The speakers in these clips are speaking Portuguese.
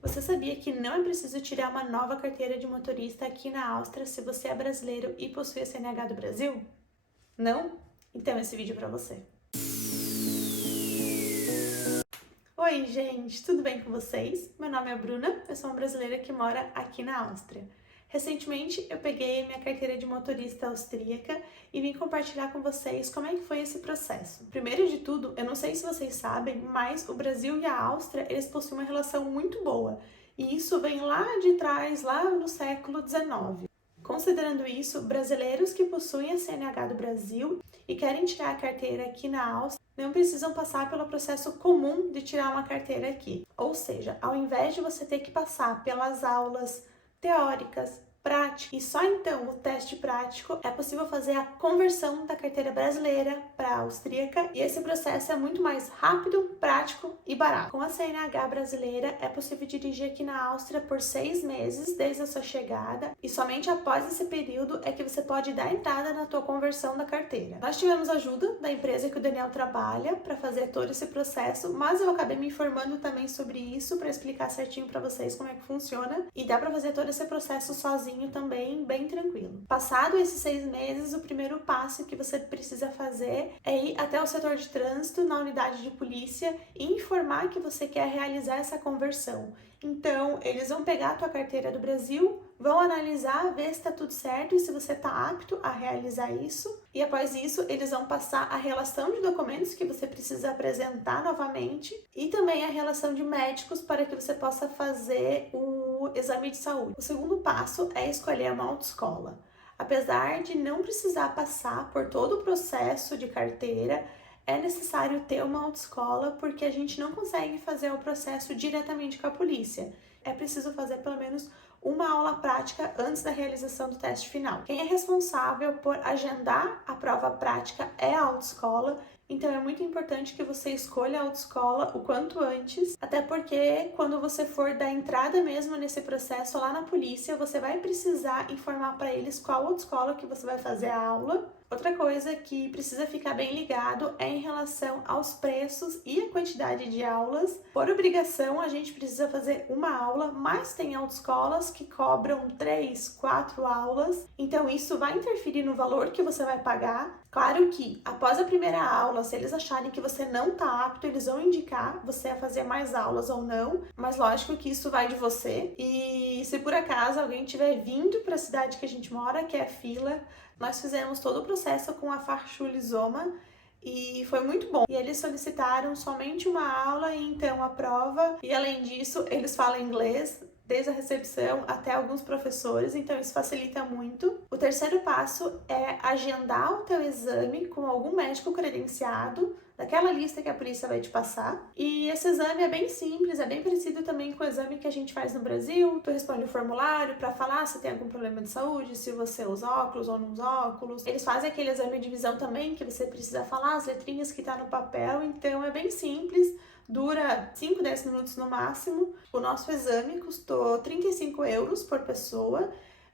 Você sabia que não é preciso tirar uma nova carteira de motorista aqui na Áustria se você é brasileiro e possui a CNH do Brasil? Não? Então esse vídeo é para você. Oi, gente, tudo bem com vocês? Meu nome é Bruna, eu sou uma brasileira que mora aqui na Áustria. Recentemente eu peguei minha carteira de motorista austríaca e vim compartilhar com vocês como é que foi esse processo. Primeiro de tudo, eu não sei se vocês sabem, mas o Brasil e a Áustria, eles possuem uma relação muito boa. E isso vem lá de trás, lá no século XIX. Considerando isso, brasileiros que possuem a CNH do Brasil e querem tirar a carteira aqui na Áustria não precisam passar pelo processo comum de tirar uma carteira aqui. Ou seja, ao invés de você ter que passar pelas aulas teóricas, práticas, e só então o teste prático, é possível fazer a conversão da carteira brasileira para a austríaca, e esse processo é muito mais rápido, prático e barato. Com a CNH brasileira, é possível dirigir aqui na Áustria por 6 meses desde a sua chegada, e somente após esse período é que você pode dar entrada na tua conversão da carteira. Nós tivemos ajuda da empresa que o Daniel trabalha para fazer todo esse processo, mas eu acabei me informando também sobre isso para explicar certinho para vocês como é que funciona, e dá para fazer todo esse processo sozinho também, bem tranquilo. Passado esses 6 meses, o primeiro passo que você precisa fazer é ir até o setor de trânsito na unidade de polícia e informar que você quer realizar essa conversão. Então, eles vão pegar a tua carteira do Brasil, vão analisar, ver se está tudo certo e se você está apto a realizar isso. E após isso, eles vão passar a relação de documentos que você precisa apresentar novamente e também a relação de médicos para que você possa fazer o exame de saúde. O segundo passo é escolher uma autoescola. Apesar de não precisar passar por todo o processo de carteira, é necessário ter uma autoescola porque a gente não consegue fazer o processo diretamente com a polícia. É preciso fazer pelo menos uma aula prática antes da realização do teste final. Quem é responsável por agendar a prova prática é a autoescola, então é muito importante que você escolha a autoescola o quanto antes, até porque quando você for dar entrada mesmo nesse processo lá na polícia, você vai precisar informar para eles qual autoescola que você vai fazer a aula. Outra coisa que precisa ficar bem ligado é em relação aos preços e a quantidade de aulas. Por obrigação, a gente precisa fazer uma aula, mas tem autoescolas que cobram 3, 4 aulas, então isso vai interferir no valor que você vai pagar. Claro que após a primeira aula, se eles acharem que você não está apto, eles vão indicar você a fazer mais aulas ou não, mas lógico que isso vai de você. E se por acaso alguém tiver vindo para a cidade que a gente mora, que é Fila, nós fizemos todo o processo com a Fachschule Zoma e foi muito bom. E eles solicitaram somente uma aula e então a prova, e além disso, eles falam inglês desde a recepção até alguns professores, então isso facilita muito. O terceiro passo é agendar o teu exame com algum médico credenciado, daquela lista que a polícia vai te passar. E esse exame é bem simples, é bem parecido também com o exame que a gente faz no Brasil. Tu responde o formulário para falar se tem algum problema de saúde, se você usa óculos ou não usa óculos. Eles fazem aquele exame de visão também, que você precisa falar as letrinhas que tá no papel, então é bem simples. Dura 5, 10 minutos no máximo. O nosso exame custou 35 euros por pessoa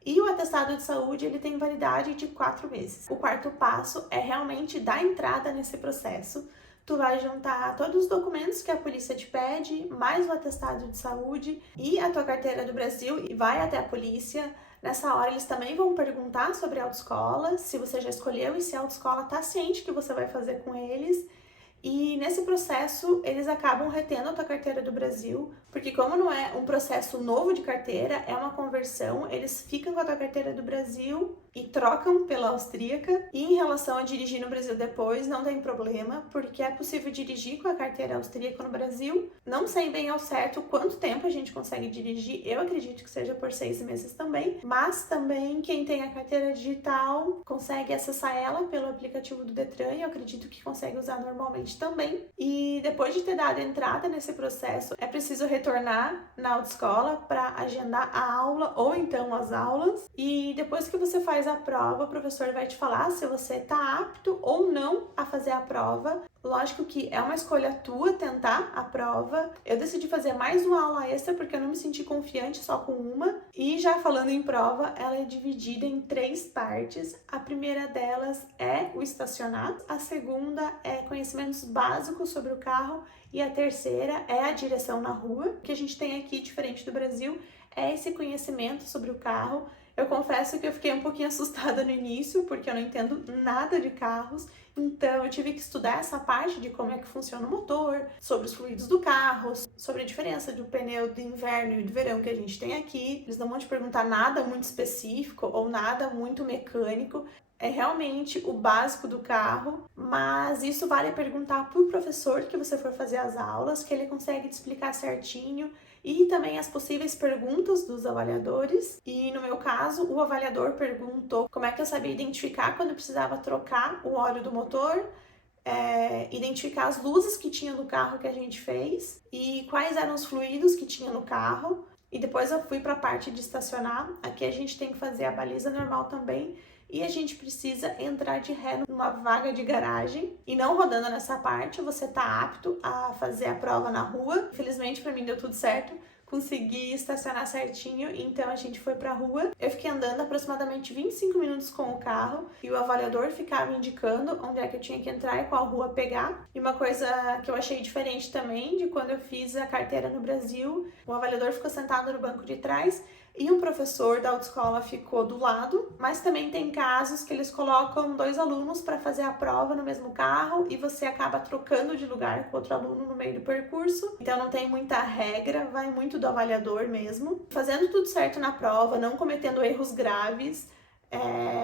e o atestado de saúde ele tem validade de 4 meses. O quarto passo é realmente dar entrada nesse processo. Tu vai juntar todos os documentos que a polícia te pede, mais o atestado de saúde e a tua carteira do Brasil e vai até a polícia. Nessa hora eles também vão perguntar sobre a autoescola, se você já escolheu e se a autoescola está ciente que você vai fazer com eles. E nesse processo, eles acabam retendo a tua carteira do Brasil, porque como não é um processo novo de carteira, é uma conversão, eles ficam com a tua carteira do Brasil e trocam pela austríaca. E em relação a dirigir no Brasil depois, não tem problema, porque é possível dirigir com a carteira austríaca no Brasil. Não sei bem ao certo quanto tempo a gente consegue dirigir, eu acredito que seja por 6 meses também, mas também quem tem a carteira digital consegue acessar ela pelo aplicativo do Detran, e eu acredito que consegue usar normalmente também. E depois de ter dado entrada nesse processo, é preciso retornar na autoescola para agendar a aula ou então as aulas. E depois que você faz a prova, o professor vai te falar se você está apto ou não a fazer a prova. Lógico que é uma escolha tua tentar a prova. Eu decidi fazer mais uma aula extra porque eu não me senti confiante só com uma. E já falando em prova, ela é dividida em 3 partes. A primeira delas é o estacionar, a segunda é conhecimentos básicos sobre o carro E a terceira é a direção na rua. O que a gente tem aqui, diferente do Brasil, é esse conhecimento sobre o carro. Eu confesso que eu fiquei um pouquinho assustada no início, porque eu não entendo nada de carros. Então, eu tive que estudar essa parte de como é que funciona o motor, sobre os fluidos do carro, sobre a diferença do pneu do inverno e do verão que a gente tem aqui. Eles não vão te perguntar nada muito específico ou nada muito mecânico. É realmente o básico do carro, mas isso vale perguntar para o professor que você for fazer as aulas, que ele consegue te explicar certinho, e também as possíveis perguntas dos avaliadores. E no meu caso, o avaliador perguntou como é que eu sabia identificar quando eu precisava trocar o óleo do motor, identificar as luzes que tinha no carro que a gente fez e quais eram os fluidos que tinha no carro. E depois eu fui para a parte de estacionar. Aqui a gente tem que fazer a baliza normal também. E a gente precisa entrar de ré numa vaga de garagem. E não rodando nessa parte, você tá apto a fazer a prova na rua. Infelizmente, para mim deu tudo certo. Consegui estacionar certinho, então a gente foi pra rua. Eu fiquei andando aproximadamente 25 minutos com o carro e o avaliador ficava indicando onde é que eu tinha que entrar e qual rua pegar. E uma coisa que eu achei diferente também de quando eu fiz a carteira no Brasil, o avaliador ficou sentado no banco de trás e um professor da autoescola ficou do lado, mas também tem casos que eles colocam 2 alunos para fazer a prova no mesmo carro e você acaba trocando de lugar com outro aluno no meio do percurso. Então não tem muita regra, vai muito do avaliador mesmo. Fazendo tudo certo na prova, não cometendo erros graves,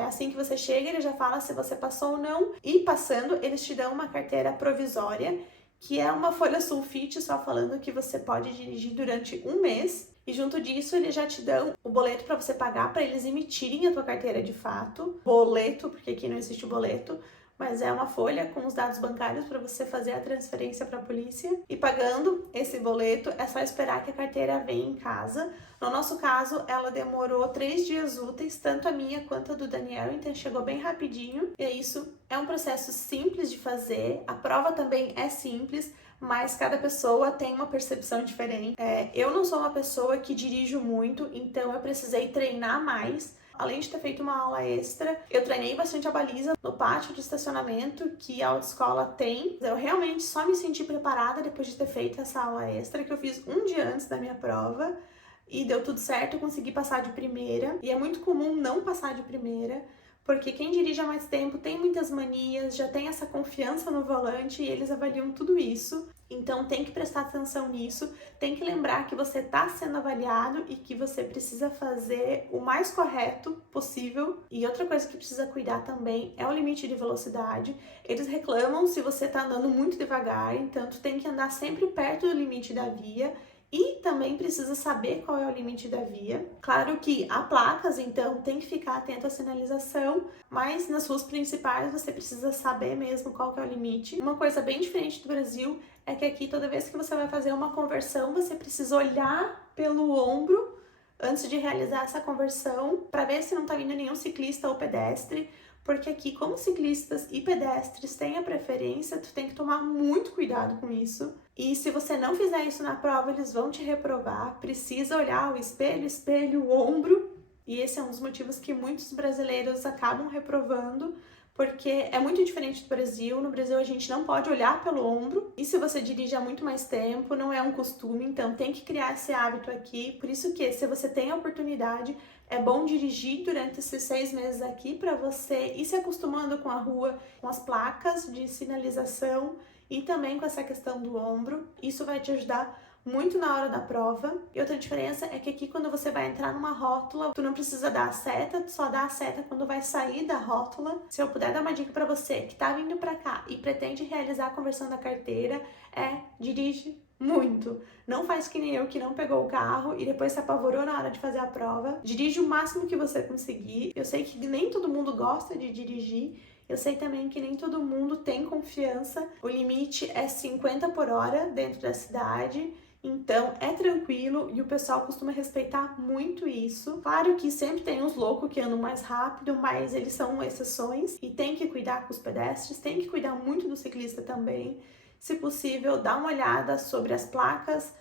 assim que você chega, ele já fala se você passou ou não. E passando, eles te dão uma carteira provisória, que é uma folha sulfite só falando que você pode dirigir durante 1 mês. E junto disso, eles já te dão o boleto para você pagar, para eles emitirem a tua carteira de fato. Boleto, porque aqui não existe boleto, mas é uma folha com os dados bancários para você fazer a transferência para a polícia. E pagando esse boleto, é só esperar que a carteira venha em casa. No nosso caso, ela demorou 3 dias úteis, tanto a minha quanto a do Daniel, então chegou bem rapidinho. E é isso, é um processo simples de fazer, a prova também é simples, mas cada pessoa tem uma percepção diferente. Eu não sou uma pessoa que dirijo muito, então eu precisei treinar mais. Além de ter feito uma aula extra, eu treinei bastante a baliza no pátio de estacionamento que a autoescola tem. Eu realmente só me senti preparada depois de ter feito essa aula extra, que eu fiz 1 dia antes da minha prova. E deu tudo certo, eu consegui passar de primeira. E é muito comum não passar de primeira, porque quem dirige há mais tempo tem muitas manias, já tem essa confiança no volante e eles avaliam tudo isso. Então tem que prestar atenção nisso, tem que lembrar que você está sendo avaliado e que você precisa fazer o mais correto possível. E outra coisa que precisa cuidar também é o limite de velocidade. Eles reclamam se você está andando muito devagar, então tu tem que andar sempre perto do limite da via. E também precisa saber qual é o limite da via. Claro que há placas, então tem que ficar atento à sinalização, mas nas ruas principais você precisa saber mesmo qual que é o limite. Uma coisa bem diferente do Brasil é que aqui toda vez que você vai fazer uma conversão, você precisa olhar pelo ombro antes de realizar essa conversão para ver se não está vindo nenhum ciclista ou pedestre. Porque aqui, como ciclistas e pedestres têm a preferência, tu tem que tomar muito cuidado com isso. E se você não fizer isso na prova, eles vão te reprovar. Precisa olhar o espelho, o ombro. E esse é um dos motivos que muitos brasileiros acabam reprovando, porque é muito diferente do Brasil. No Brasil, a gente não pode olhar pelo ombro. E se você dirige há muito mais tempo, não é um costume, então tem que criar esse hábito aqui. Por isso que, se você tem a oportunidade, é bom dirigir durante esses 6 meses aqui para você ir se acostumando com a rua, com as placas de sinalização e também com essa questão do ombro. Isso vai te ajudar muito na hora da prova. E outra diferença é que aqui, quando você vai entrar numa rótula, tu não precisa dar a seta, tu só dá a seta quando vai sair da rótula. Se eu puder dar uma dica para você que tá vindo para cá e pretende realizar a conversão da carteira, dirige muito. Não faz que nem eu, que não pegou o carro e depois se apavorou na hora de fazer a prova. Dirige o máximo que você conseguir. Eu sei que nem todo mundo gosta de dirigir. Eu sei também que nem todo mundo tem confiança. O limite é 50 por hora dentro da cidade. Então é tranquilo e o pessoal costuma respeitar muito isso. Claro que sempre tem uns loucos que andam mais rápido, mas eles são exceções e tem que cuidar com os pedestres, tem que cuidar muito do ciclista também. Se possível, dá uma olhada sobre as placas,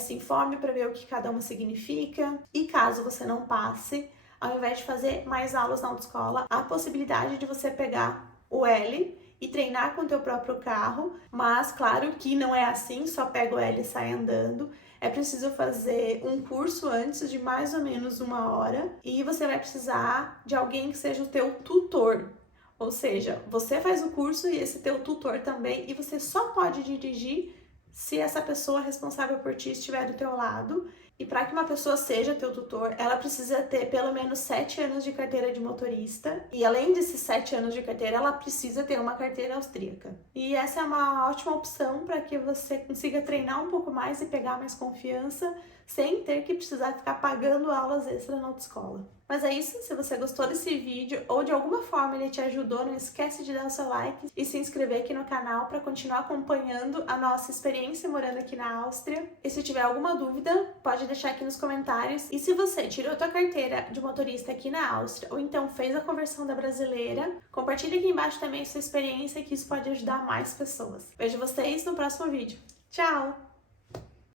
se informe para ver o que cada uma significa. E caso você não passe, ao invés de fazer mais aulas na autoescola, há a possibilidade de você pegar o L e treinar com o teu próprio carro, mas claro que não é assim, só pega o L e sai andando. É preciso fazer um curso antes de mais ou menos 1 hora e você vai precisar de alguém que seja o teu tutor. Ou seja, você faz o curso e esse teu tutor também, e você só pode dirigir se essa pessoa responsável por ti estiver do teu lado. E para que uma pessoa seja teu tutor, ela precisa ter pelo menos 7 anos de carteira de motorista. E além desses 7 anos de carteira, ela precisa ter uma carteira austríaca. E essa é uma ótima opção para que você consiga treinar um pouco mais e pegar mais confiança, sem ter que precisar ficar pagando aulas extras na autoescola. Mas é isso, se você gostou desse vídeo ou de alguma forma ele te ajudou, não esquece de dar o seu like e se inscrever aqui no canal para continuar acompanhando a nossa experiência morando aqui na Áustria. E se tiver alguma dúvida, pode deixar aqui nos comentários. E se você tirou a tua carteira de motorista aqui na Áustria ou então fez a conversão da brasileira, compartilha aqui embaixo também a sua experiência, que isso pode ajudar mais pessoas. Vejo vocês no próximo vídeo. Tchau!